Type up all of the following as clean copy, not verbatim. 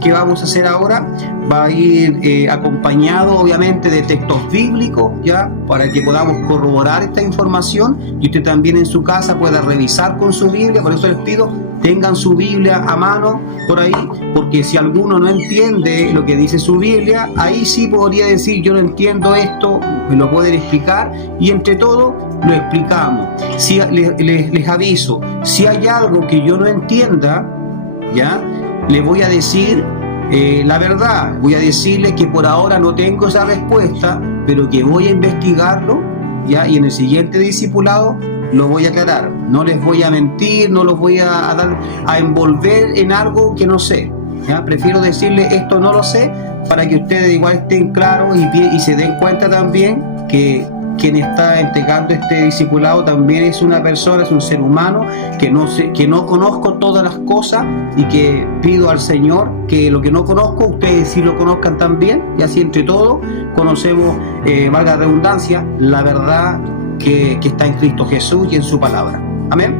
que vamos a hacer ahora va a ir acompañado obviamente de textos bíblicos, ya, para que podamos corroborar esta información y usted también en su casa pueda revisar con su Biblia. Por eso les pido, tengan su Biblia a mano por ahí, porque si alguno no entiende lo que dice su Biblia, ahí sí podría decir: yo no entiendo esto, me lo pueden explicar, y entre todos lo explicamos. Si les aviso, si hay algo que yo no entienda, ya, le voy a decir la verdad. Voy a decirle que por ahora no tengo esa respuesta, pero que voy a investigarlo, ya, y en el siguiente discipulado lo voy a aclarar. No les voy a mentir, no los voy a envolver en algo que no sé, ¿ya? Prefiero decirle: esto no lo sé, para que ustedes igual estén claros y se den cuenta también que quien está entregando este discipulado también es una persona, es un ser humano, que no conozco todas las cosas, y que pido al Señor que lo que no conozco, ustedes sí lo conozcan también, y así entre todos conocemos, valga la redundancia, la verdad que está en Cristo Jesús y en su palabra. Amén.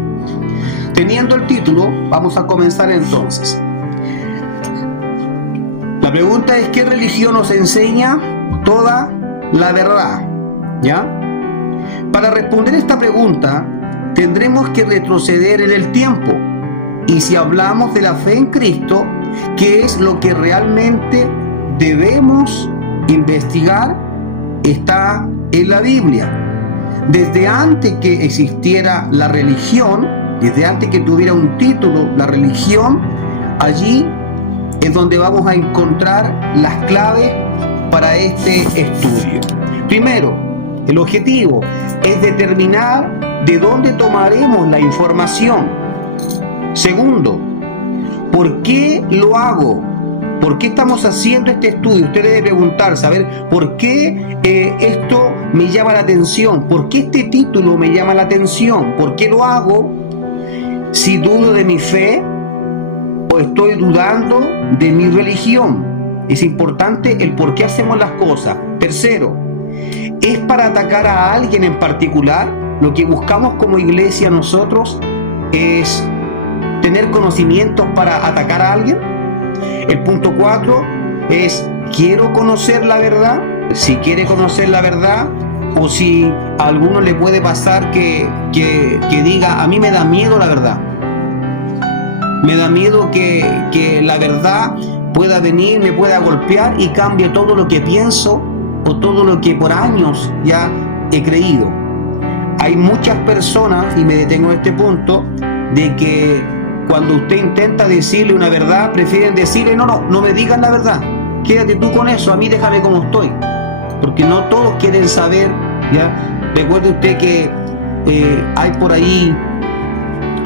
Teniendo el título, vamos a comenzar entonces. La pregunta es: ¿qué religión nos enseña toda la verdad? ¿Ya? Para responder esta pregunta tendremos que retroceder en el tiempo, y si hablamos de la fe en Cristo, ¿qué es lo que realmente debemos investigar? Está en la Biblia. Desde antes que existiera la religión, desde antes que tuviera un título la religión, allí es donde vamos a encontrar las claves para este estudio. Primero, el objetivo es determinar de dónde tomaremos la información. Segundo, ¿por qué lo hago? ¿Por qué estamos haciendo este estudio? Usted debe preguntar, saber por qué esto me llama la atención, por qué este título me llama la atención, por qué lo hago, si dudo de mi fe o estoy dudando de mi religión. Es importante el por qué hacemos las cosas. Tercero, ¿es para atacar a alguien en particular? Lo que buscamos como iglesia nosotros es tener conocimientos para atacar a alguien. El punto 4 es: ¿quiero conocer la verdad? Si quiere conocer la verdad, o si a alguno le puede pasar que diga: a mí me da miedo la verdad. Me da miedo que la verdad pueda venir, me pueda golpear y cambie todo lo que pienso o todo lo que por años ya he creído. Hay muchas personas, y me detengo en este punto, de que cuando usted intenta decirle una verdad, prefieren decirle: no me digas la verdad, quédate tú con eso, a mí déjame como estoy. Porque no todos quieren saber, ¿ya? Recuerde usted que hay por ahí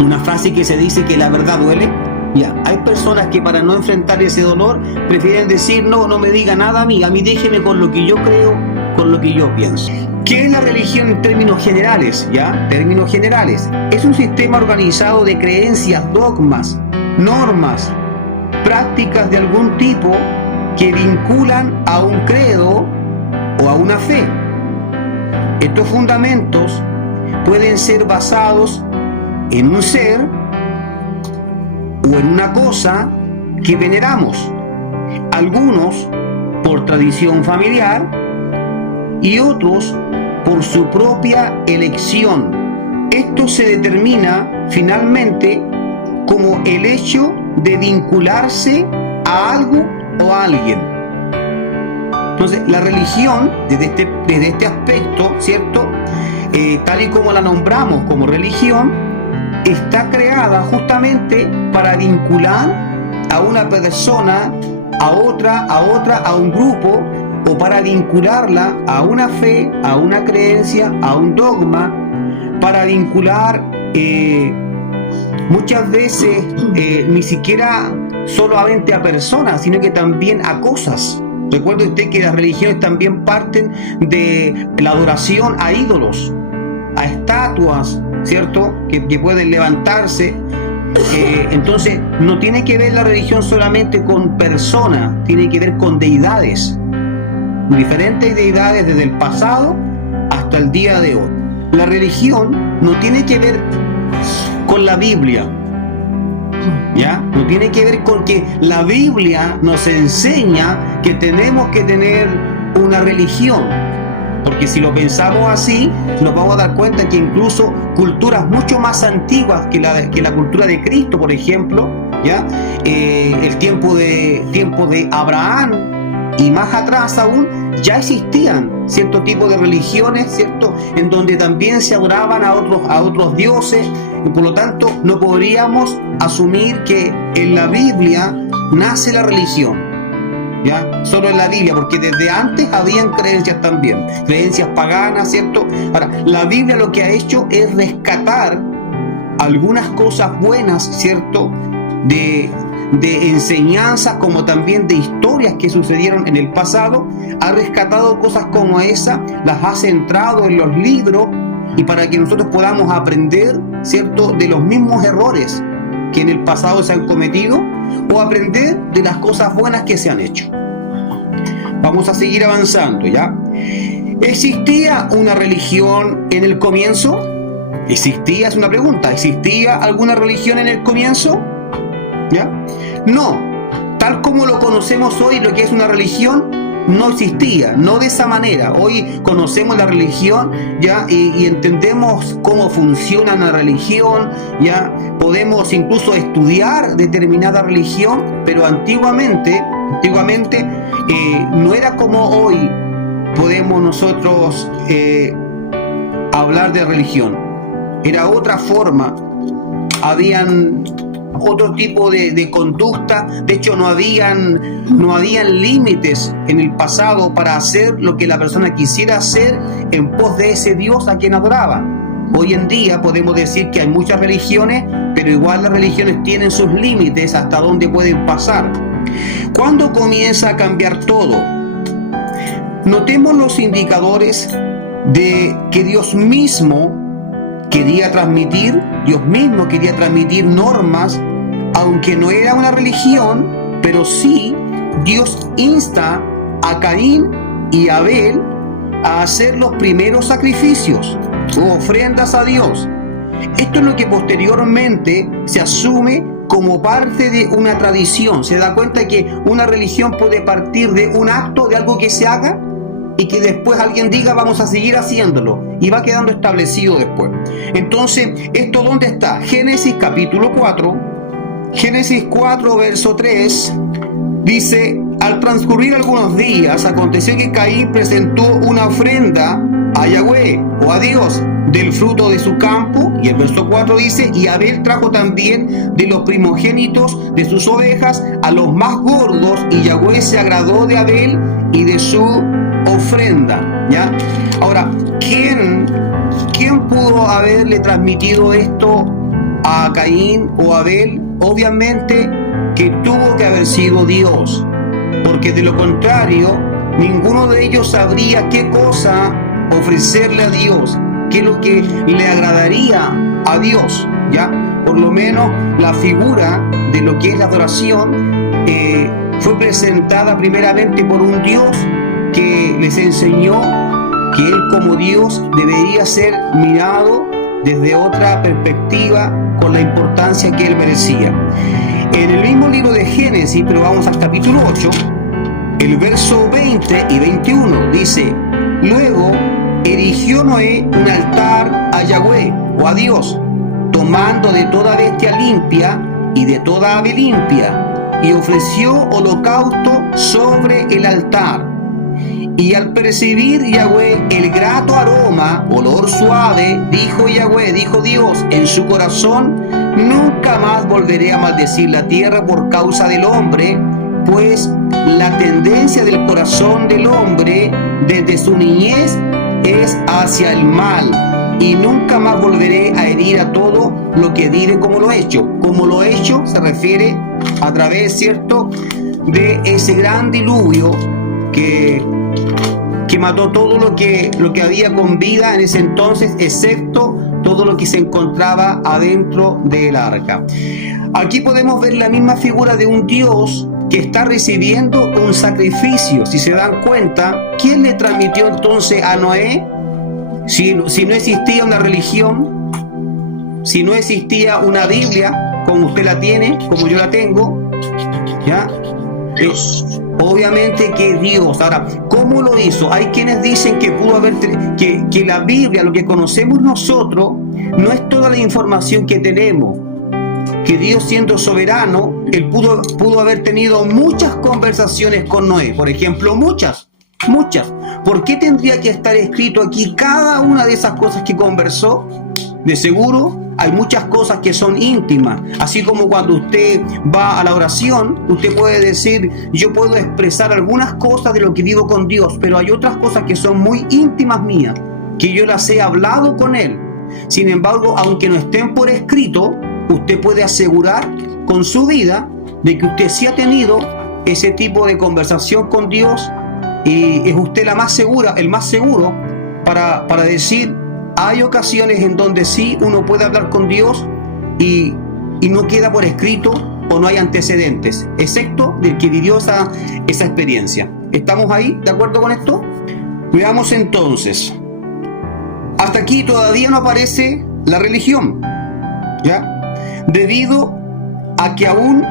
una frase que se dice que la verdad duele. Ya, hay personas que para no enfrentar ese dolor prefieren decir: no me diga nada a mí déjeme con lo que yo creo, con lo que yo pienso. ¿Qué es la religión en términos generales? ¿Ya? Términos generales. Es un sistema organizado de creencias, dogmas, normas, prácticas de algún tipo que vinculan a un credo o a una fe. Estos fundamentos pueden ser basados en un ser o en una cosa que veneramos, algunos por tradición familiar y otros por su propia elección. Esto se determina finalmente como el hecho de vincularse a algo o a alguien. Entonces, la religión, desde este aspecto, ¿cierto? Tal y como la nombramos como religión, está creada justamente para vincular a una persona, a otra, a un grupo, o para vincularla a una fe, a una creencia, a un dogma, para vincular muchas veces ni siquiera solamente a personas, sino que también a cosas. Recuerde usted que las religiones también parten de la adoración a ídolos, a estatuas, ¿cierto? Que pueden levantarse. Entonces, no tiene que ver la religión solamente con personas, tiene que ver con deidades. Diferentes deidades desde el pasado hasta el día de hoy. La religión no tiene que ver con la Biblia, ¿Ya? No tiene que ver con que la Biblia nos enseña que tenemos que tener una religión. Porque si lo pensamos así, nos vamos a dar cuenta que incluso culturas mucho más antiguas que la cultura de Cristo, por ejemplo, ¿ya? El tiempo de Abraham y más atrás aún, ya existían cierto tipo de religiones, ¿cierto? En donde también se adoraban a otros dioses, y por lo tanto no podríamos asumir que en la Biblia nace la religión, ¿ya? Solo en la Biblia, porque desde antes habían creencias también, creencias paganas, ¿cierto? Ahora, la Biblia lo que ha hecho es rescatar algunas cosas buenas, ¿cierto? De enseñanzas como también de historias que sucedieron en el pasado. Ha rescatado cosas como esa, las ha centrado en los libros, y para que nosotros podamos aprender, ¿cierto?, de los mismos errores que en el pasado se han cometido, o aprender de las cosas buenas que se han hecho. Vamos a seguir avanzando, ¿ya? ¿Existía una religión en el comienzo? ¿Existía? Es una pregunta. ¿Existía alguna religión en el comienzo? ¿Ya? No. Tal como lo conocemos hoy, lo que es una religión, no existía, no de esa manera. Hoy conocemos la religión, ¿ya? Y entendemos cómo funciona la religión, ¿ya? Podemos incluso estudiar determinada religión, pero antiguamente no era como hoy podemos nosotros hablar de religión. Era otra forma, habían otro tipo de conducta. De hecho, no habían límites en el pasado para hacer lo que la persona quisiera hacer en pos de ese Dios a quien adoraba. Hoy en día podemos decir que hay muchas religiones, pero igual las religiones tienen sus límites hasta dónde pueden pasar. ¿Cuándo comienza a cambiar todo? Notemos los indicadores de que Dios mismo quería transmitir normas, aunque no era una religión, pero sí Dios insta a Caín y Abel a hacer los primeros sacrificios o ofrendas a Dios. Esto es lo que posteriormente se asume como parte de una tradición. Se da cuenta que una religión puede partir de un acto, de algo que se haga, y que después alguien diga vamos a seguir haciéndolo, y va quedando establecido después. Entonces, ¿esto dónde está? Génesis capítulo 4, Génesis 4 verso 3, dice: al transcurrir algunos días, aconteció que Caín presentó una ofrenda a Yahweh o a Dios del fruto de su campo, y el verso 4 dice: y Abel trajo también de los primogénitos de sus ovejas a los más gordos, y Yahweh se agradó de Abel y de su ofrenda. ¿Ya? Ahora, ¿quién pudo haberle transmitido esto a Caín o a Abel? Obviamente que tuvo que haber sido Dios, porque de lo contrario ninguno de ellos sabría qué cosa ofrecerle a Dios, qué es lo que le agradaría a Dios. ¿Ya? Por lo menos la figura de lo que es la adoración fue presentada primeramente por un Dios que les enseñó que Él como Dios debería ser mirado desde otra perspectiva, con la importancia que Él merecía. En el mismo libro de Génesis, pero vamos al capítulo 8, el verso 20 y 21, dice: luego erigió Noé un altar a Yahweh o a Dios, tomando de toda bestia limpia y de toda ave limpia, y ofreció holocausto sobre el altar. Y al percibir Yahweh el grato aroma, olor suave, dijo Dios en su corazón: nunca más volveré a maldecir la tierra por causa del hombre, pues la tendencia del corazón del hombre desde su niñez es hacia el mal, y nunca más volveré a herir a todo lo que vive como lo he hecho. Como lo he hecho se refiere a través, ¿cierto?, de ese gran diluvio que mató todo lo que había con vida en ese entonces, excepto todo lo que se encontraba adentro del arca. Aquí podemos ver la misma figura de un Dios que está recibiendo un sacrificio. Si se dan cuenta, ¿quién le transmitió entonces a Noé? Si no existía una religión, si no existía una Biblia, como usted la tiene, como yo la tengo, ¿ya? Obviamente que Dios. Ahora, ¿cómo lo hizo? Hay quienes dicen que pudo haber, que la Biblia, lo que conocemos nosotros, no es toda la información que tenemos. Que Dios, siendo soberano, Él pudo haber tenido muchas conversaciones con Noé, por ejemplo, muchas. ¿Por qué tendría que estar escrito aquí cada una de esas cosas que conversó? De seguro hay muchas cosas que son íntimas, así como cuando usted va a la oración, usted puede decir, yo puedo expresar algunas cosas de lo que vivo con Dios, pero hay otras cosas que son muy íntimas mías, que yo las he hablado con Él. Sin embargo, aunque no estén por escrito, usted puede asegurar con su vida de que usted sí ha tenido ese tipo de conversación con Dios, y es usted la más segura, el más seguro para decir, hay ocasiones en donde sí uno puede hablar con Dios y no queda por escrito o no hay antecedentes, excepto del que vivió esa experiencia. ¿Estamos ahí? ¿De acuerdo con esto? Veamos entonces. Hasta aquí todavía no aparece la religión, ¿ya? Debido a que aún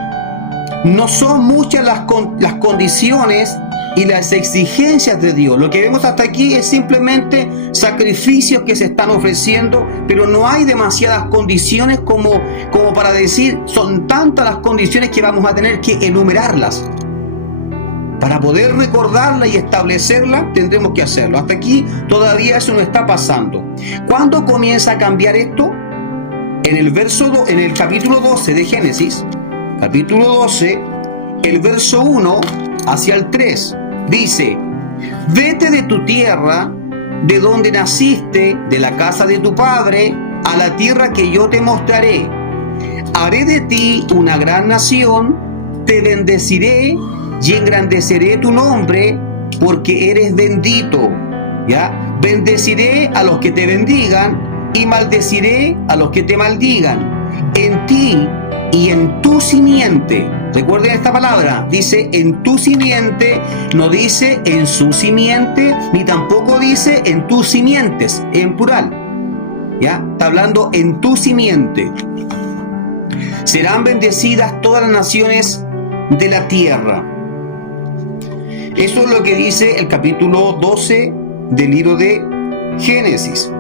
no son muchas las condiciones y las exigencias de Dios. Lo que vemos hasta aquí es simplemente sacrificios que se están ofreciendo, pero no hay demasiadas condiciones como para decir, son tantas las condiciones que vamos a tener que enumerarlas. Para poder recordarla y establecerla, tendremos que hacerlo. Hasta aquí todavía eso no está pasando. ¿Cuándo comienza a cambiar esto? En el capítulo 12 de Génesis, capítulo 12, el verso 1 hacia el 3, dice, vete de tu tierra, de donde naciste, de la casa de tu padre, a la tierra que yo te mostraré. Haré de ti una gran nación, te bendeciré y engrandeceré tu nombre, porque eres bendito. ¿Ya? Bendeciré a los que te bendigan y maldeciré a los que te maldigan. En ti y en tu simiente. Recuerden esta palabra, dice en tu simiente, no dice en su simiente, ni tampoco dice en tus simientes, en plural. ¿Ya? Está hablando en tu simiente. Serán bendecidas todas las naciones de la tierra. Eso es lo que dice el capítulo 12 del libro de Génesis.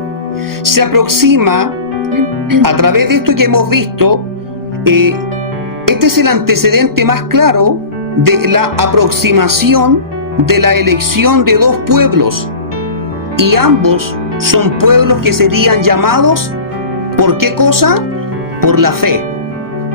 Se aproxima, a través de esto que hemos visto, este es el antecedente más claro de la aproximación de la elección de dos pueblos, y ambos son pueblos que serían llamados, ¿por qué cosa? Por la fe.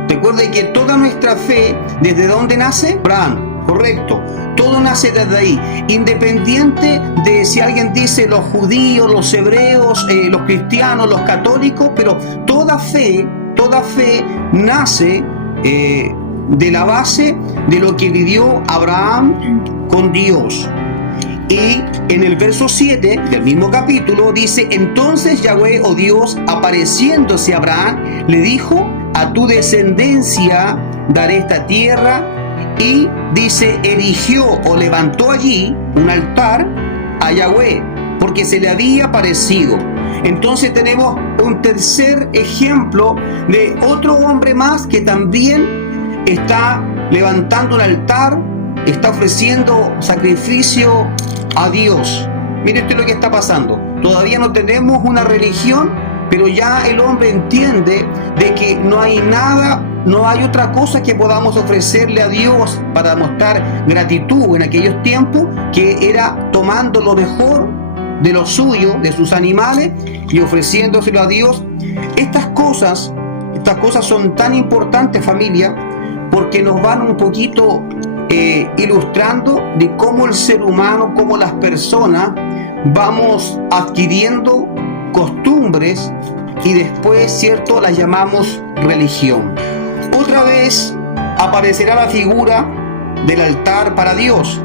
Recuerde que toda nuestra fe, ¿desde dónde nace? Abraham, correcto. Todo nace desde ahí, independiente de si alguien dice los judíos, los hebreos, los cristianos, los católicos, pero toda fe nace de la base de lo que vivió Abraham con Dios. Y en el verso 7 del mismo capítulo dice, entonces Yahweh, o Dios, apareciéndose a Abraham, le dijo, a tu descendencia daré esta tierra. Y dice, erigió o levantó allí un altar a Yahweh, porque se le había aparecido. Entonces tenemos un tercer ejemplo de otro hombre más que también está levantando un altar, está ofreciendo sacrificio a Dios. Mire usted lo que está pasando. Todavía no tenemos una religión, pero ya el hombre entiende de que no hay nada, no hay otra cosa que podamos ofrecerle a Dios para mostrar gratitud en aquellos tiempos, que era tomando lo mejor de lo suyo, de sus animales, y ofreciéndoselo a Dios. Estas cosas son tan importantes, familia, porque nos van un poquito ilustrando de cómo el ser humano, cómo las personas vamos adquiriendo costumbres y después, ¿cierto?, las llamamos religión. Otra vez aparecerá la figura del altar para Dios,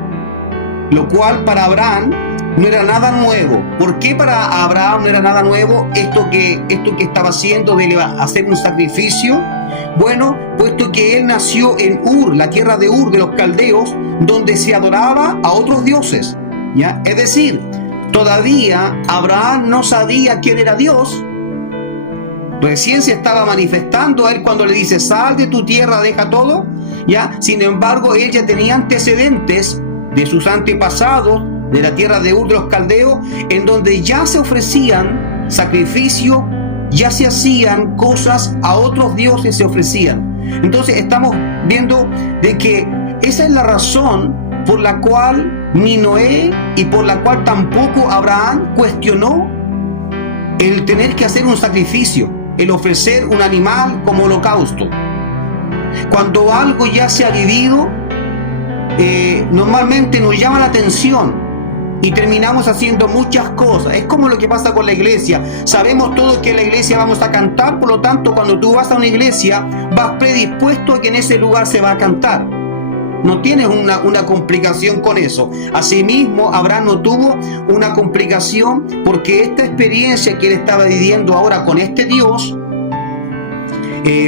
lo cual para Abraham no era nada nuevo. ¿Por qué para Abraham no era nada nuevo esto que estaba haciendo de hacer un sacrificio? Bueno, puesto que él nació en Ur, la tierra de Ur de los caldeos, donde se adoraba a otros dioses, ¿ya? Es decir, todavía Abraham no sabía quién era Dios, Recién se estaba manifestando a él cuando le dice, sal de tu tierra, deja todo, ¿ya? Sin embargo, él ya tenía antecedentes de sus antepasados, de la tierra de Ur de los Caldeos, en donde ya se ofrecían sacrificios, ya se hacían cosas, a otros dioses se ofrecían. Entonces estamos viendo de que esa es la razón por la cual ni Noé y por la cual tampoco Abraham cuestionó el tener que hacer un sacrificio, el ofrecer un animal como holocausto. Cuando algo ya se ha vivido, normalmente nos llama la atención y terminamos haciendo muchas cosas. Es como lo que pasa con la iglesia. Sabemos todos que en la iglesia vamos a cantar, por lo tanto, cuando tú vas a una iglesia, vas predispuesto a que en ese lugar se va a cantar. No tienes una complicación con eso. Asimismo, Abraham no tuvo una complicación porque esta experiencia que él estaba viviendo ahora con este Dios,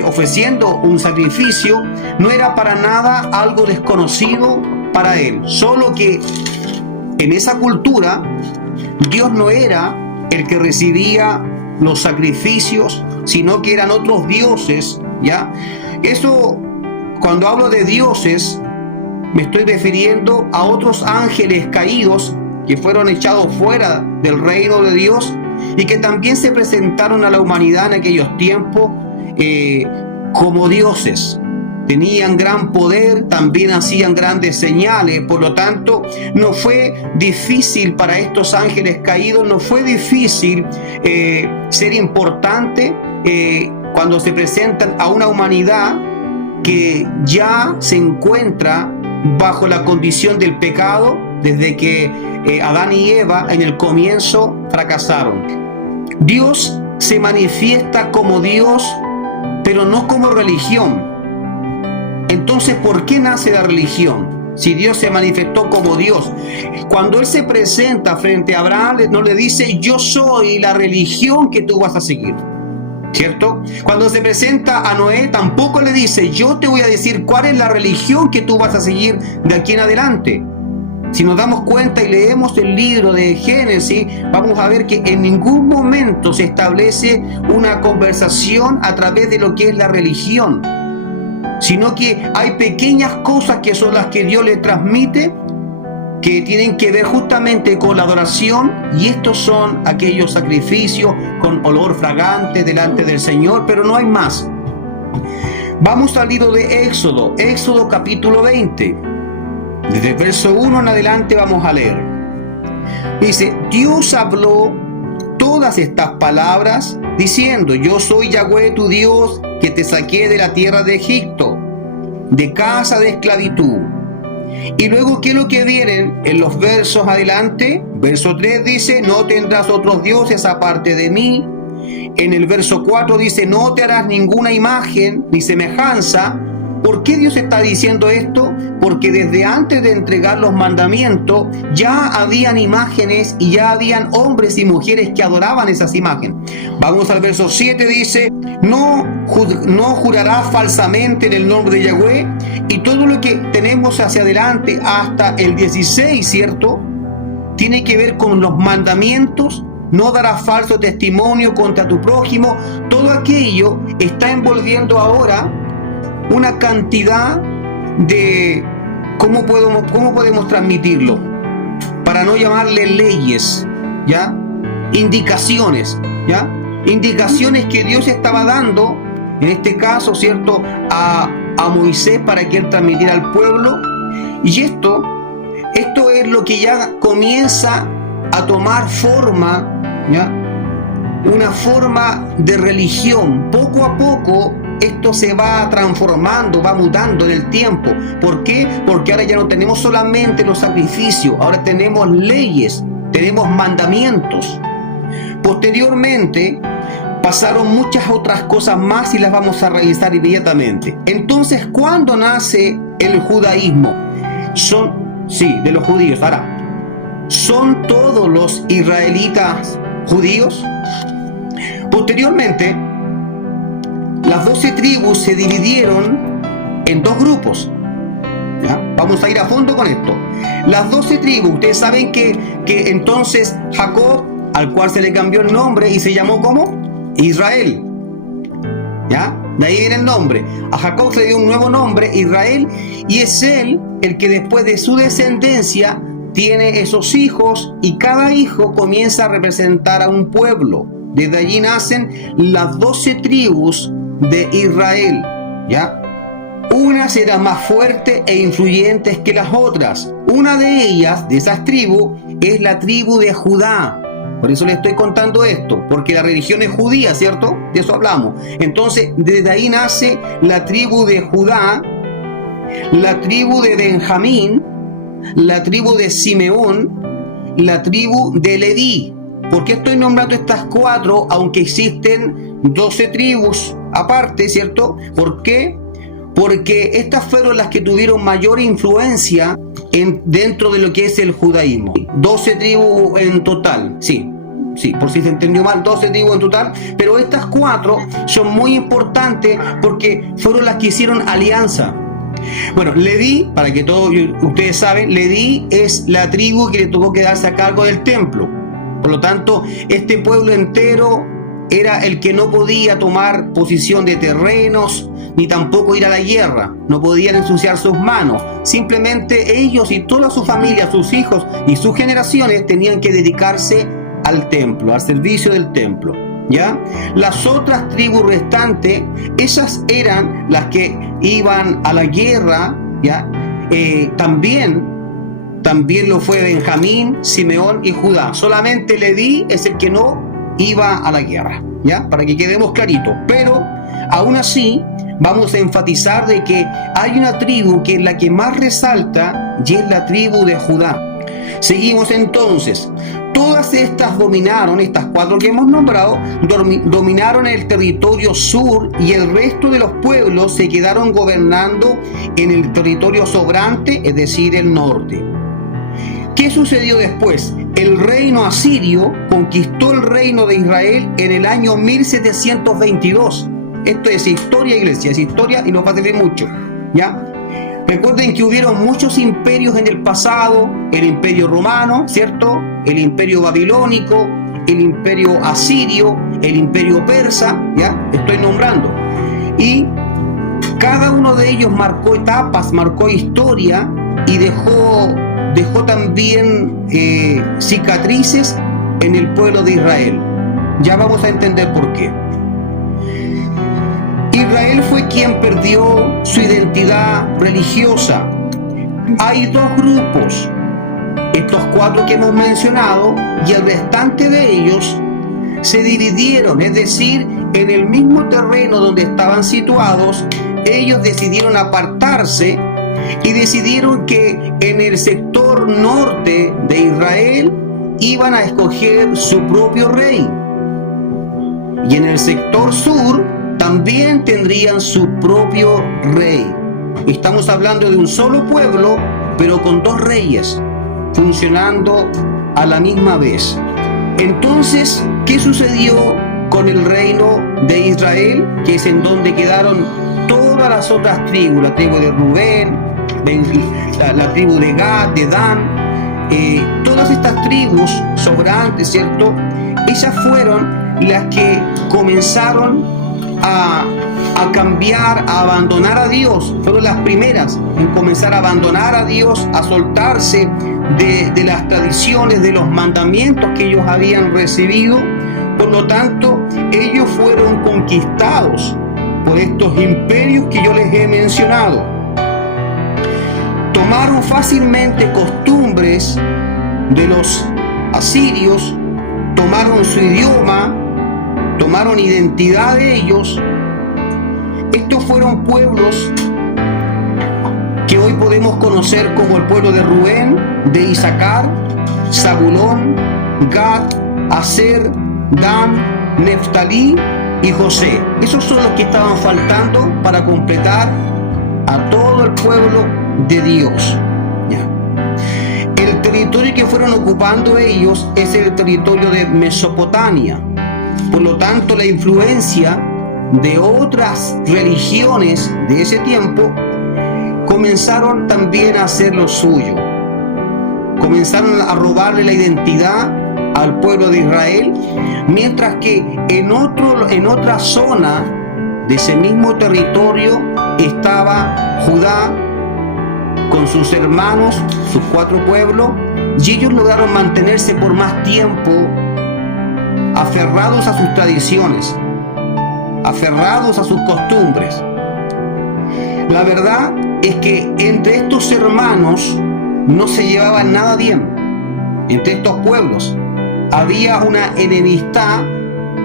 ofreciendo un sacrificio, no era para nada algo desconocido para él. Solo que en esa cultura, Dios no era el que recibía los sacrificios, sino que eran otros dioses, ¿ya? Eso, cuando hablo de dioses, me estoy refiriendo a otros ángeles caídos que fueron echados fuera del reino de Dios y que también se presentaron a la humanidad en aquellos tiempos como dioses. Tenían gran poder, también hacían grandes señales. Por lo tanto, no fue difícil para estos ángeles caídos, no fue difícil ser importante cuando se presentan a una humanidad que ya se encuentra bajo la condición del pecado, desde que Adán y Eva en el comienzo fracasaron. Dios se manifiesta como Dios, pero no como religión. Entonces, ¿por qué nace la religión? Si Dios se manifestó como Dios. Cuando Él se presenta frente a Abraham, no le dice, yo soy la religión que tú vas a seguir, ¿cierto? Cuando se presenta a Noé, tampoco le dice, yo te voy a decir cuál es la religión que tú vas a seguir de aquí en adelante. Si nos damos cuenta y leemos el libro de Génesis, vamos a ver que en ningún momento se establece una conversación a través de lo que es la religión, sino que hay pequeñas cosas que son las que Dios le transmite, que tienen que ver justamente con la adoración, y estos son aquellos sacrificios con olor fragante delante del Señor, pero no hay más. Vamos al libro de Éxodo, Éxodo capítulo 20. Desde el verso 1 en adelante vamos a leer. Dice, Dios habló todas estas palabras diciendo, yo soy Yahweh tu Dios, que te saqué de la tierra de Egipto, de casa de esclavitud. Y luego, ¿qué es lo que vienen en los versos adelante? Verso 3 dice, no tendrás otros dioses aparte de mí. En el verso 4 dice, no te harás ninguna imagen ni semejanza. ¿Por qué Dios está diciendo esto? Porque desde antes de entregar los mandamientos ya habían imágenes y ya habían hombres y mujeres que adoraban esas imágenes. Vamos al verso 7, dice, no jurarás falsamente en el nombre de Yahweh. Y todo lo que tenemos hacia adelante hasta el 16, ¿cierto? Tiene que ver con los mandamientos. No darás falso testimonio contra tu prójimo. Todo aquello está envolviendo ahora una cantidad de, ¿cómo podemos transmitirlo? Para no llamarle leyes, ¿ya? Indicaciones, ¿ya? Indicaciones que Dios estaba dando, en este caso, ¿cierto? A Moisés para que él transmitiera al pueblo. Y esto es lo que ya comienza a tomar forma, ¿ya? Una forma de religión. Poco a poco esto se va transformando, va mutando en el tiempo. ¿Por qué? Porque ahora ya no tenemos solamente los sacrificios, ahora tenemos leyes, tenemos mandamientos. Posteriormente pasaron muchas otras cosas más y las vamos a revisar inmediatamente. Entonces, ¿cuándo nace el judaísmo? De los judíos. Ahora, ¿son todos los israelitas judíos? Posteriormente, las 12 tribus se dividieron en dos grupos. ¿Ya? Vamos a ir a fondo con esto. Las 12 tribus, ustedes saben que entonces Jacob, al cual se le cambió el nombre y se llamó ¿cómo? Israel. ¿ya? De ahí viene el nombre. A Jacob se le dio un nuevo nombre, Israel, y es él el que después de su descendencia tiene esos hijos, y cada hijo comienza a representar a un pueblo. Desde allí nacen las 12 tribus de Israel, ¿ya? Unas eran más fuertes e influyentes que las otras. Una de ellas, de esas tribus, es la tribu de Judá. Por eso le estoy contando esto, porque la religión es judía, ¿cierto? De eso hablamos. Entonces, desde ahí nace la tribu de Judá, la tribu de Benjamín, la tribu de Simeón, la tribu de Leví. ¿Por qué estoy nombrando estas 4, aunque existen 12 tribus aparte, ¿cierto? ¿Por qué? Porque estas fueron las que tuvieron mayor influencia dentro de lo que es el judaísmo. 12 tribus en total, sí, por si se entendió mal, 12 tribus en total, pero estas 4 son muy importantes porque fueron las que hicieron alianza. Bueno, Leví, para que todos ustedes saben, Leví es la tribu que le tocó quedarse a cargo del templo. Por lo tanto, este pueblo entero era el que no podía tomar posición de terrenos, ni tampoco ir a la guerra. No podían ensuciar sus manos. Simplemente ellos y toda su familia, sus hijos y sus generaciones tenían que dedicarse al templo, al servicio del templo, ¿ya? Las otras tribus restantes, esas eran las que iban a la guerra, ¿ya? También lo fue Benjamín, Simeón y Judá. Solamente Leví es el que no iba a la guerra, ¿ya? Para que quedemos claritos. Pero aún así vamos a enfatizar de que hay una tribu que es la que más resalta, y es la tribu de Judá. Seguimos entonces. Todas estas dominaron, estas 4 que hemos nombrado, dominaron el territorio sur, y el resto de los pueblos se quedaron gobernando en el territorio sobrante, es decir, el norte. ¿Qué sucedió después? El reino asirio conquistó el reino de Israel en el año 1722. Esto es historia, iglesia, es historia y nos va a servir mucho, ¿ya? Recuerden que hubieron muchos imperios en el pasado: el imperio romano, ¿cierto? El imperio babilónico, el imperio asirio, el imperio persa, ¿ya? Estoy nombrando. Y cada uno de ellos marcó etapas, marcó historia, y dejó también cicatrices en el pueblo de Israel. Ya vamos a entender por qué. Israel fue quien perdió su identidad religiosa. Hay 2 grupos, estos 4 que hemos mencionado, y el restante de ellos se dividieron, es decir, en el mismo terreno donde estaban situados, ellos decidieron apartarse y decidieron que en el sector norte de Israel iban a escoger su propio rey, y en el sector sur también tendrían su propio rey. Estamos hablando de un solo pueblo, pero con 2 reyes funcionando a la misma vez. Entonces, ¿qué sucedió con el reino de Israel? Que es en donde quedaron todas las otras tribus: la tribu de Rubén, la tribu de Gad, de Dan, todas estas tribus sobrantes, ¿cierto? Esas fueron las que comenzaron a cambiar, a abandonar a Dios. Fueron las primeras en comenzar a abandonar a Dios, a soltarse de las tradiciones, de los mandamientos que ellos habían recibido. Por lo tanto, ellos fueron conquistados por estos imperios que yo les he mencionado. Tomaron fácilmente costumbres de los asirios, tomaron su idioma, tomaron identidad de ellos. Estos fueron pueblos que hoy podemos conocer como el pueblo de Rubén, de Isaacar, Zabulón, Gad, Aser, Dan, Neftalí y José. Esos son los que estaban faltando para completar a todo el pueblo de Dios. El territorio que fueron ocupando ellos es el territorio de Mesopotamia. Por lo tanto, la influencia de otras religiones de ese tiempo comenzaron también a hacer lo suyo. Comenzaron a robarle la identidad al pueblo de Israel, mientras que en otra zona de ese mismo territorio estaba Judá con sus hermanos, sus 4 pueblos, y ellos lograron mantenerse por más tiempo aferrados a sus tradiciones, aferrados a sus costumbres. La verdad es que entre estos hermanos no se llevaban nada bien. Entre estos pueblos había una enemistad,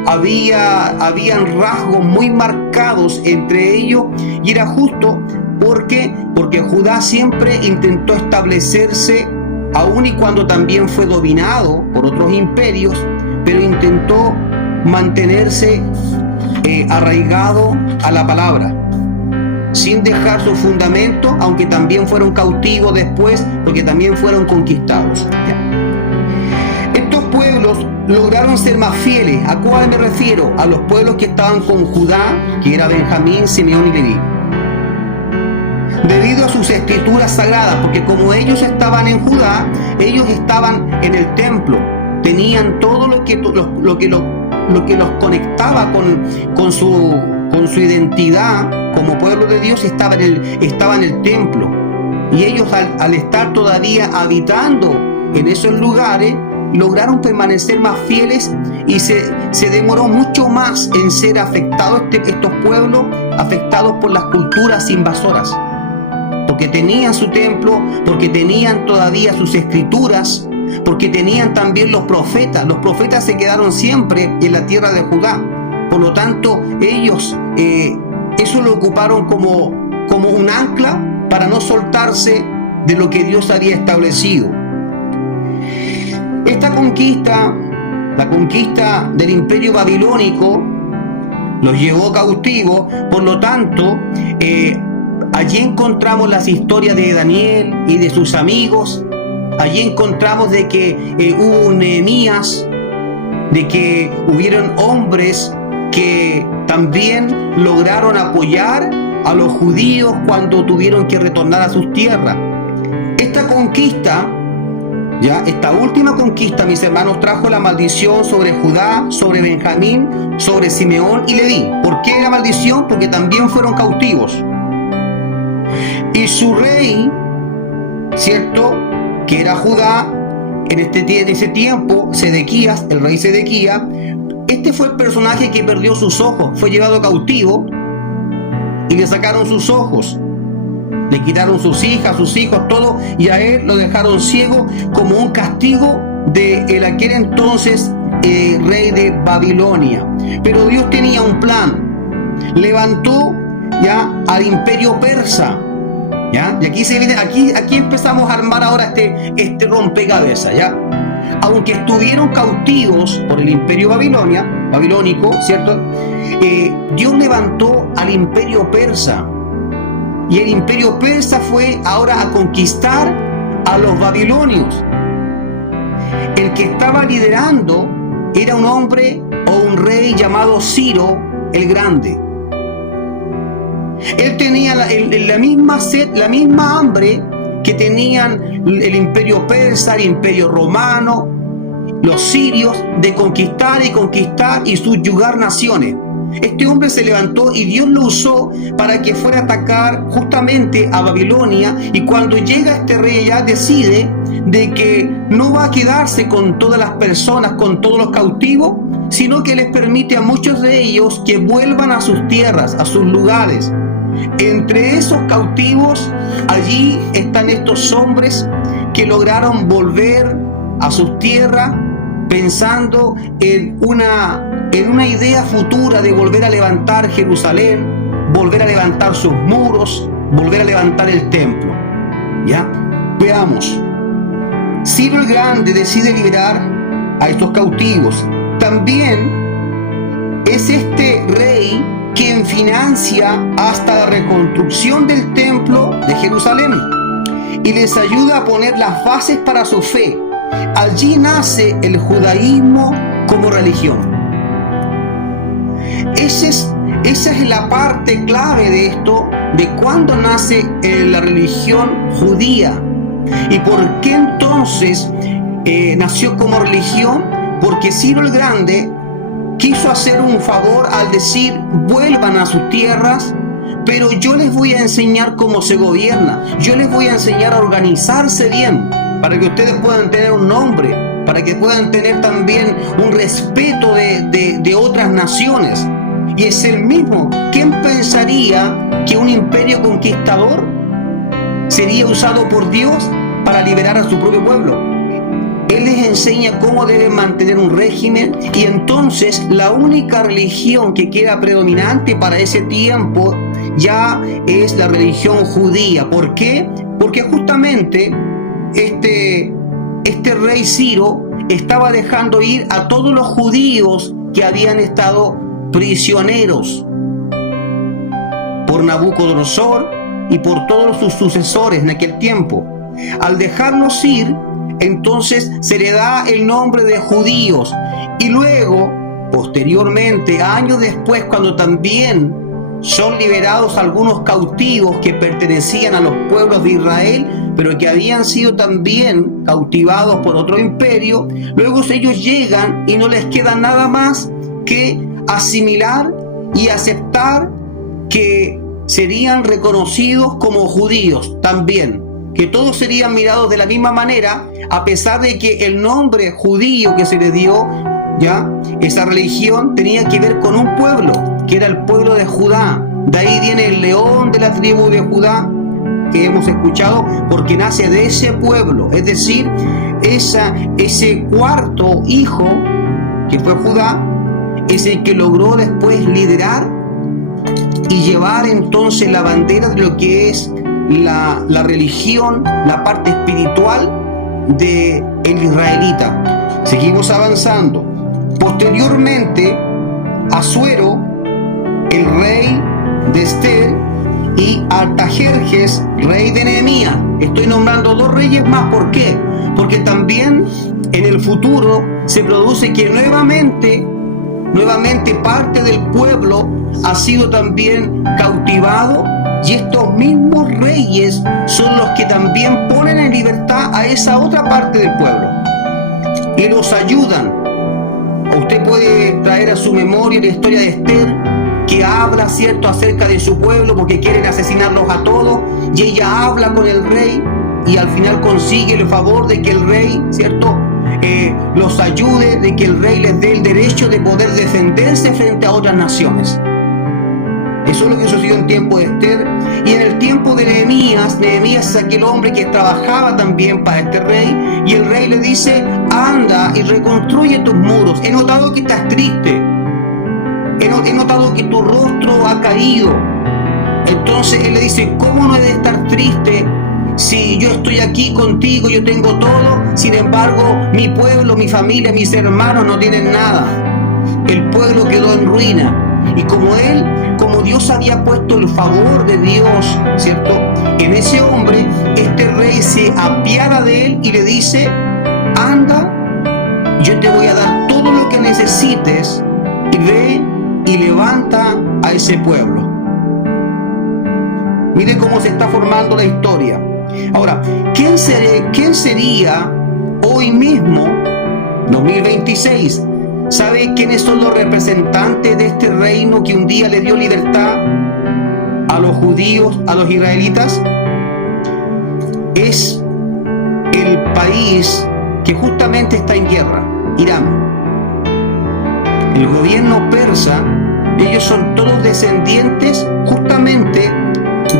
habían rasgos muy marcados entre ellos, y era justo porque Judá siempre intentó establecerse, aun y cuando también fue dominado por otros imperios, pero intentó mantenerse arraigado a la palabra, sin dejar su fundamento, aunque también fueron cautivos después, porque también fueron conquistados. Estos pueblos lograron ser más fieles. ¿A cuál me refiero? A los pueblos que estaban con Judá, que era Benjamín, Simeón y Leví, debido a sus escrituras sagradas, porque como ellos estaban en Judá, ellos estaban en el templo, tenían todo lo que los conectaba con su identidad como pueblo de Dios, estaba en el templo. Y ellos al estar todavía habitando en esos lugares, lograron permanecer más fieles, y se demoró mucho más en ser afectados estos pueblos, afectados por las culturas invasoras, porque tenían su templo, porque tenían todavía sus escrituras, porque tenían también los profetas. Los profetas se quedaron siempre en la tierra de Judá. Por lo tanto, ellos eso lo ocuparon como un ancla para no soltarse de lo que Dios había establecido. Esta conquista, la conquista del imperio babilónico, los llevó cautivos. Por lo tanto, allí encontramos las historias de Daniel y de sus amigos. Allí encontramos de que hubo Nehemías, de que hubieron hombres que también lograron apoyar a los judíos cuando tuvieron que retornar a sus tierras. Esta conquista, esta última conquista, mis hermanos, trajo la maldición sobre Judá, sobre Benjamín, sobre Simeón y Leví. ¿Por qué la maldición? Porque también fueron cautivos. Y su rey, ¿cierto?, que era Judá, en ese tiempo, Sedequías, el rey Sedequías, este fue el personaje que perdió sus ojos, fue llevado cautivo y le sacaron sus ojos, le quitaron sus hijas, sus hijos, todo, y a él lo dejaron ciego como un castigo de aquel entonces rey de Babilonia. Pero Dios tenía un plan. Levantó al imperio persa. Y aquí empezamos a armar ahora este rompecabezas, Aunque estuvieron cautivos por el imperio babilónico, ¿cierto? Dios levantó al imperio persa, y el imperio persa fue ahora a conquistar a los babilonios. El que estaba liderando era un hombre o un rey llamado Ciro el Grande. Él tenía la misma sed, la misma hambre que tenían el imperio persa, el imperio romano, los sirios, de conquistar y subyugar naciones. Este hombre se levantó y Dios lo usó para que fuera a atacar justamente a Babilonia, y cuando llega este rey ya decide de que no va a quedarse con todas las personas, con todos los cautivos, sino que les permite a muchos de ellos que vuelvan a sus tierras, a sus lugares. Entre esos cautivos, allí están estos hombres que lograron volver a sus tierras pensando en una idea futura de volver a levantar Jerusalén, volver a levantar sus muros, volver a levantar el templo. Veamos. Ciro el Grande decide liberar a estos cautivos. También es este rey quien financia hasta la reconstrucción del templo de Jerusalén y les ayuda a poner las bases para su fe. Allí nace el judaísmo como religión. Esa es la parte clave de esto, de cuándo nace la religión judía. ¿Y por qué entonces nació como religión? Porque Ciro el Grande quiso hacer un favor al decir: vuelvan a sus tierras, pero yo les voy a enseñar cómo se gobierna, yo les voy a enseñar a organizarse bien, para que ustedes puedan tener un nombre, para que puedan tener también un respeto de otras naciones. Y es el mismo. ¿Quién pensaría que un imperio conquistador sería usado por Dios para liberar a su propio pueblo? Él les enseña cómo deben mantener un régimen, y entonces la única religión que queda predominante para ese tiempo ya es la religión judía. ¿Por qué? Porque justamente este rey Ciro estaba dejando ir a todos los judíos que habían estado prisioneros por Nabucodonosor y por todos sus sucesores en aquel tiempo. Al dejarlos ir, entonces se le da el nombre de judíos, y luego, posteriormente, años después, cuando también son liberados algunos cautivos que pertenecían a los pueblos de Israel, pero que habían sido también cautivados por otro imperio, luego ellos llegan y no les queda nada más que asimilar y aceptar que serían reconocidos como judíos también, que todos serían mirados de la misma manera, a pesar de que el nombre judío que se les dio, ya, esa religión tenía que ver con un pueblo, que era el pueblo de Judá. De ahí viene el león de la tribu de Judá, que hemos escuchado, porque nace de ese pueblo, es decir, ese cuarto hijo, que fue Judá, es el que logró después liderar y llevar entonces la bandera de lo que es la religión, la parte espiritual del israelita. Seguimos avanzando. Posteriormente, Asuero, el rey de Ester, y Artajerjes, rey de Nehemías. Estoy nombrando dos reyes más. ¿Por qué? Porque también en el futuro se produce que nuevamente parte del pueblo ha sido también cautivado, y estos mismos reyes son los que también ponen en libertad a esa otra parte del pueblo y los ayudan. Usted puede traer a su memoria la historia de Ester, que habla, ¿cierto?, acerca de su pueblo porque quieren asesinarlos a todos, y ella habla con el rey y al final consigue el favor de que el rey, ¿cierto?, los ayude, de que el rey les dé el derecho de poder defenderse frente a otras naciones. Eso es lo que sucedió en tiempo de Ester. Y en el tiempo de Nehemías es aquel hombre que trabajaba también para este rey, y el rey le dice: anda y reconstruye tus muros, he notado que estás triste, he notado que tu rostro ha caído. Entonces él le dice: ¿cómo no he de estar triste si yo estoy aquí contigo, yo tengo todo? Sin embargo, mi pueblo, mi familia, mis hermanos no tienen nada. El pueblo quedó en ruina. Y como Dios había puesto el favor de Dios, ¿cierto?, en ese hombre, este rey se apiada de él y le dice: anda, yo te voy a dar todo lo que necesites, y ve y levanta a ese pueblo. Mire cómo se está formando la historia. Ahora, ¿quién sería hoy mismo, 2026? ¿Sabe quiénes son los representantes de este reino que un día le dio libertad a los judíos, a los israelitas? Es el país que justamente está en guerra, Irán. El gobierno persa, ellos son todos descendientes justamente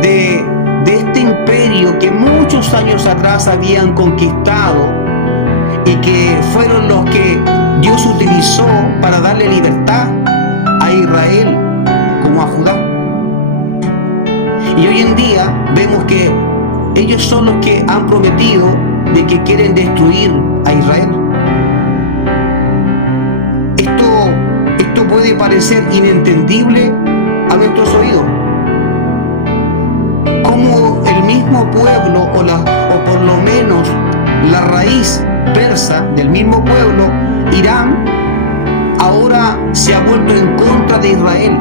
de este imperio que muchos años atrás habían conquistado, y que fueron los que Dios utilizó para darle libertad a Israel como a Judá. Y hoy en día vemos que ellos son los que han prometido de que quieren destruir a Israel. Esto puede parecer inentendible a nuestros oídos. Como el mismo pueblo, o por lo menos la raíz persa del mismo pueblo, Irán, ahora se ha vuelto en contra de Israel.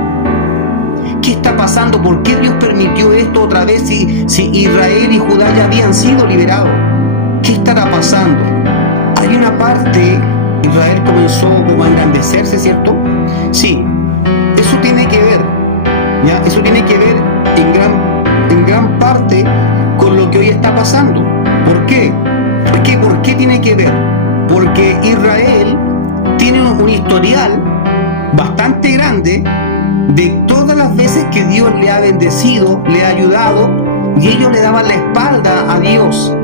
¿Qué está pasando? ¿Por qué Dios permitió esto otra vez si Israel y Judá ya habían sido liberados? ¿Qué estará pasando? Hay una parte Israel comenzó como a engrandecerse, ¿cierto? Sí, eso tiene que ver, ¿ya? Eso tiene que ver en gran parte con lo que hoy está pasando. ¿Por qué? ¿Por qué tiene que ver? Porque Israel tiene un historial bastante grande de todas las veces que Dios le ha bendecido, le ha ayudado, y ellos le daban la espalda a Dios.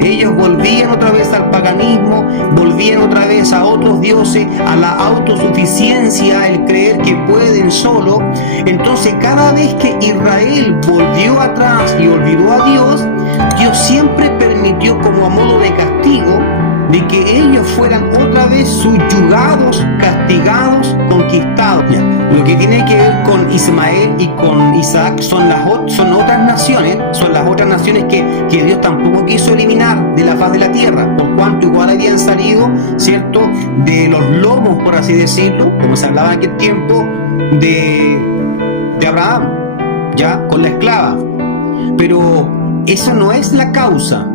Ellos volvían otra vez al paganismo, volvían otra vez a otros dioses, a la autosuficiencia, el creer que pueden solo. Entonces, cada vez que Israel volvió atrás y olvidó a Dios, Dios siempre permitió, como a modo de castigo, de que ellos fueran otra vez subyugados, castigados, conquistados. Ya. Lo que tiene que ver con Ismael y con Isaac son otras naciones que Dios tampoco quiso eliminar de la faz de la tierra, por cuanto igual habían salido, ¿cierto?, de los lomos, por así decirlo, como se hablaba en aquel tiempo, de Abraham, ya, con la esclava. Pero eso no es la causa.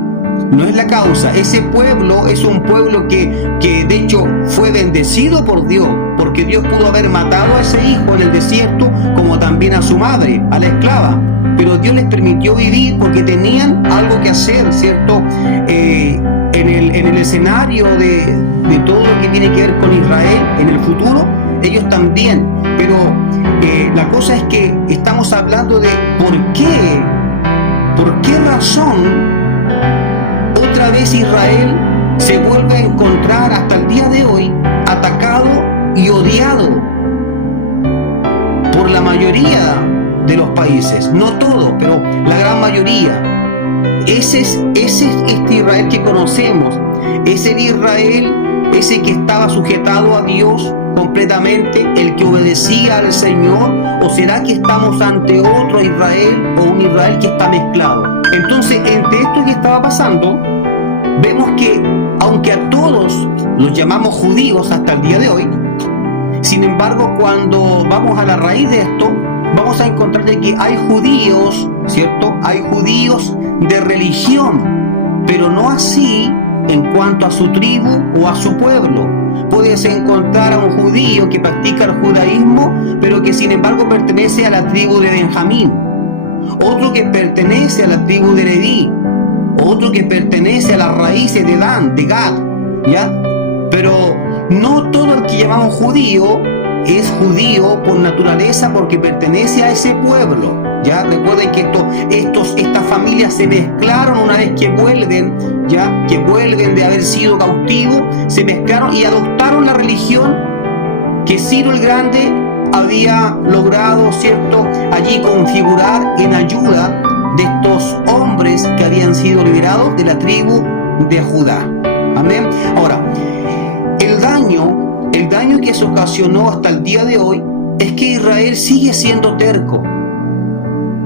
No es la causa. Ese pueblo es un pueblo que de hecho fue bendecido por Dios, porque Dios pudo haber matado a ese hijo en el desierto, como también a su madre, a la esclava. Pero Dios les permitió vivir porque tenían algo que hacer, ¿cierto? En el escenario de todo lo que tiene que ver con Israel en el futuro, ellos también. Pero la cosa es que estamos hablando de por qué razón otra vez Israel se vuelve a encontrar hasta el día de hoy atacado y odiado por la mayoría de los países. No todo, pero la gran mayoría. Ese es este Israel que conocemos. Es el Israel, ese que estaba sujetado a Dios completamente, el que obedecía al Señor. ¿O será que estamos ante otro Israel o un Israel que está mezclado? Entonces, entre esto que estaba pasando, vemos que, aunque a todos los llamamos judíos hasta el día de hoy, sin embargo, cuando vamos a la raíz de esto, vamos a encontrar de que hay judíos, ¿cierto? Hay judíos de religión, pero no así en cuanto a su tribu o a su pueblo. Puedes encontrar a un judío que practica el judaísmo, pero que sin embargo pertenece a la tribu de Benjamín, otro que pertenece a la tribu de Leví, otro que pertenece a las raíces de Dan, de Gad, ¿ya? Pero no todo el que llamamos judío es judío por naturaleza porque pertenece a ese pueblo, ¿ya? Recuerden que estas familias se mezclaron una vez que vuelven, ¿ya? Que vuelven de haber sido cautivos, se mezclaron y adoptaron la religión que Ciro el Grande había logrado, ¿cierto?, allí configurar en ayuda de estos hombres que habían sido liberados de la tribu de Judá. Amén. Ahora, el daño que se ocasionó hasta el día de hoy es que Israel sigue siendo terco,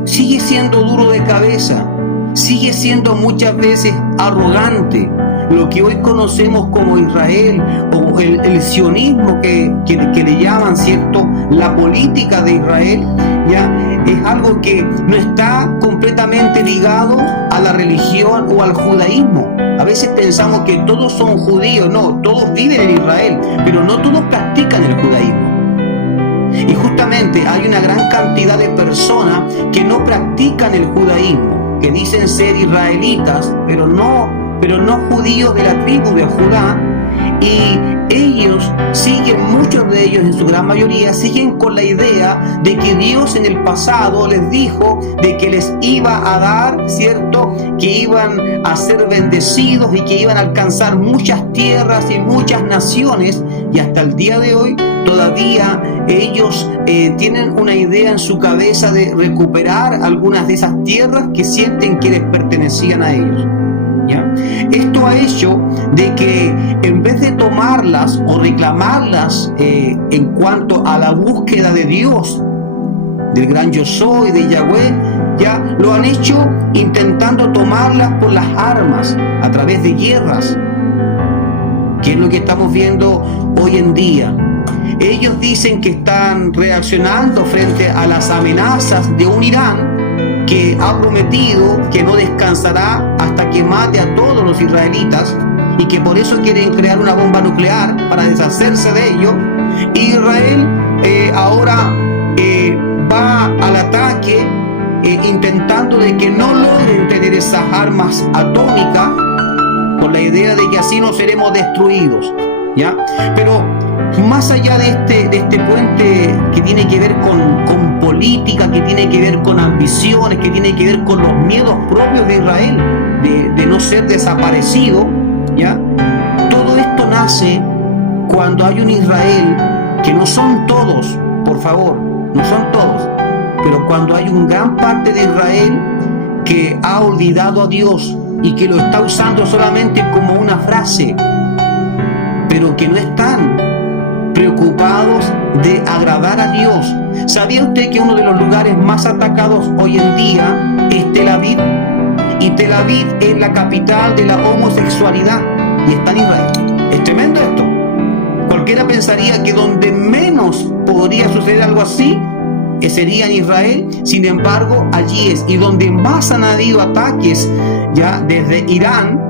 sigue siendo duro de cabeza, sigue siendo muchas veces arrogante. Lo que hoy conocemos como Israel o el sionismo que le llaman, ¿cierto?, la política de Israel, ya es algo que no está completamente ligado a la religión o al judaísmo. A veces pensamos que todos son judíos. No, todos viven en Israel, pero no todos practican el judaísmo. Y justamente hay una gran cantidad de personas que no practican el judaísmo, que dicen ser israelitas, pero no judíos de la tribu de Judá, y ellos siguen, muchos de ellos en su gran mayoría, siguen con la idea de que Dios en el pasado les dijo de que les iba a dar, ¿cierto?, que iban a ser bendecidos y que iban a alcanzar muchas tierras y muchas naciones, y hasta el día de hoy todavía ellos tienen una idea en su cabeza de recuperar algunas de esas tierras que sienten que les pertenecían a ellos. ¿Ya? Esto ha hecho de que en vez de tomarlas o reclamarlas en cuanto a la búsqueda de Dios, del gran yo soy, de Yahweh, ya lo han hecho intentando tomarlas por las armas, a través de guerras, que es lo que estamos viendo hoy en día. Ellos dicen que están reaccionando frente a las amenazas de un Irán que ha prometido que no descansará hasta que mate a todos los israelitas, y que por eso quieren crear una bomba nuclear para deshacerse de ellos. Israel ahora va al ataque intentando de que no logren tener esas armas atómicas, con la idea de que así no seremos destruidos, ¿ya? Pero más allá de este puente que tiene que ver con política, que tiene que ver con ambiciones, que tiene que ver con los miedos propios de Israel, de no ser desaparecido, ¿ya? Todo esto nace cuando hay un Israel, que no son todos, por favor, no son todos, pero cuando hay una gran parte de Israel que ha olvidado a Dios y que lo está usando solamente como una frase, pero que no están preocupados de agradar a Dios. ¿Sabía usted que uno de los lugares más atacados hoy en día es Tel Aviv? Y Tel Aviv es la capital de la homosexualidad y está en Israel. Es tremendo esto. Cualquiera pensaría que donde menos podría suceder algo así sería en Israel. Sin embargo, allí es. Y donde más han habido ataques ya desde Irán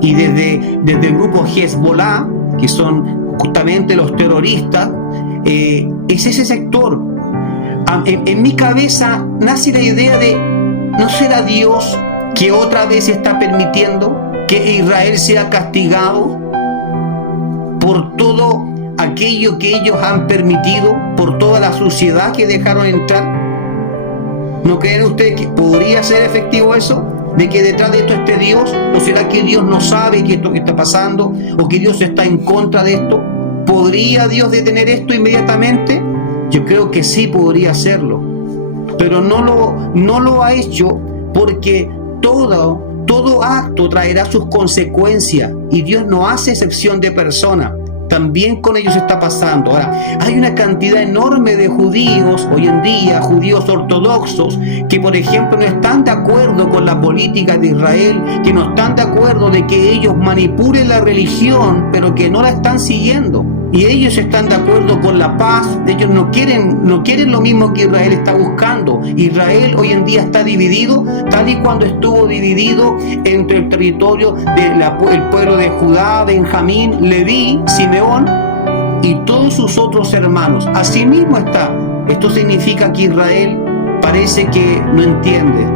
y desde el grupo Hezbollah, que son justamente los terroristas, es ese sector. En mi cabeza nace la idea de, ¿no será Dios que otra vez está permitiendo que Israel sea castigado por todo aquello que ellos han permitido, por toda la suciedad que dejaron entrar? ¿No creen ustedes que podría ser efectivo eso? ¿De que detrás de esto esté Dios? ¿O será que Dios no sabe que esto que está pasando? ¿O que Dios está en contra de esto? ¿Podría Dios detener esto inmediatamente? Yo creo que sí podría hacerlo, pero no lo ha hecho, porque todo acto traerá sus consecuencias y Dios no hace excepción de personas. También con ellos está pasando. Ahora, hay una cantidad enorme de judíos hoy en día, judíos ortodoxos, que por ejemplo no están de acuerdo con la política de Israel, que no están de acuerdo de que ellos manipulen la religión, pero que no la están siguiendo. Y ellos están de acuerdo con la paz. Ellos no quieren lo mismo que Israel está buscando. Israel hoy en día está dividido, tal y cuando estuvo dividido entre el territorio del pueblo de Judá, Benjamín, Leví, Simeón y todos sus otros hermanos. Así mismo está. Esto significa que Israel parece que no entiende.